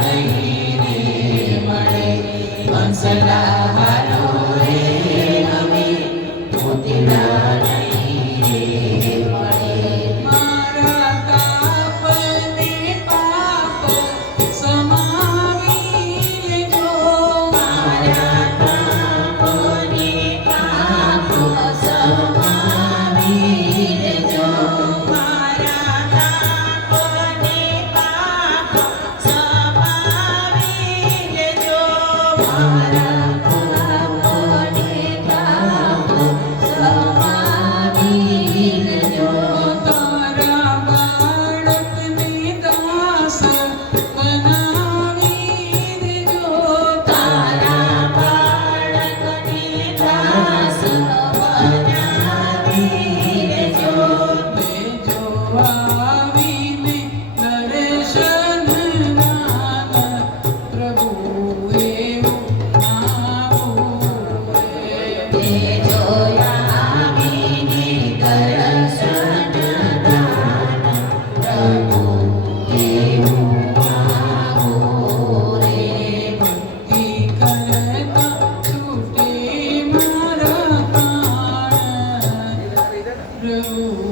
નહીં રે મળે બંસલાહારો રે અમે મોતીડા નહીં રે મળે મારા તાપને પાપ સમાવી લેજો મારા તાપને પાપ સમાવી લેજો મારા તાપને પાપ સમાવી લેજો મારા પાપને પાપ સમાવી લેજો તારા બાળકને દાસ બનાવી દેજો તારા બાળકને દાસ બનાવી લેજો લેજો આવીને દર્શન નાના પ્રભુ એવું આવું તેજો આવીને દર્શન દાન પ્રભુ એવું માગો રે ભક્તિ કરતા છૂટે મારા પ્રાણ પ્રભુ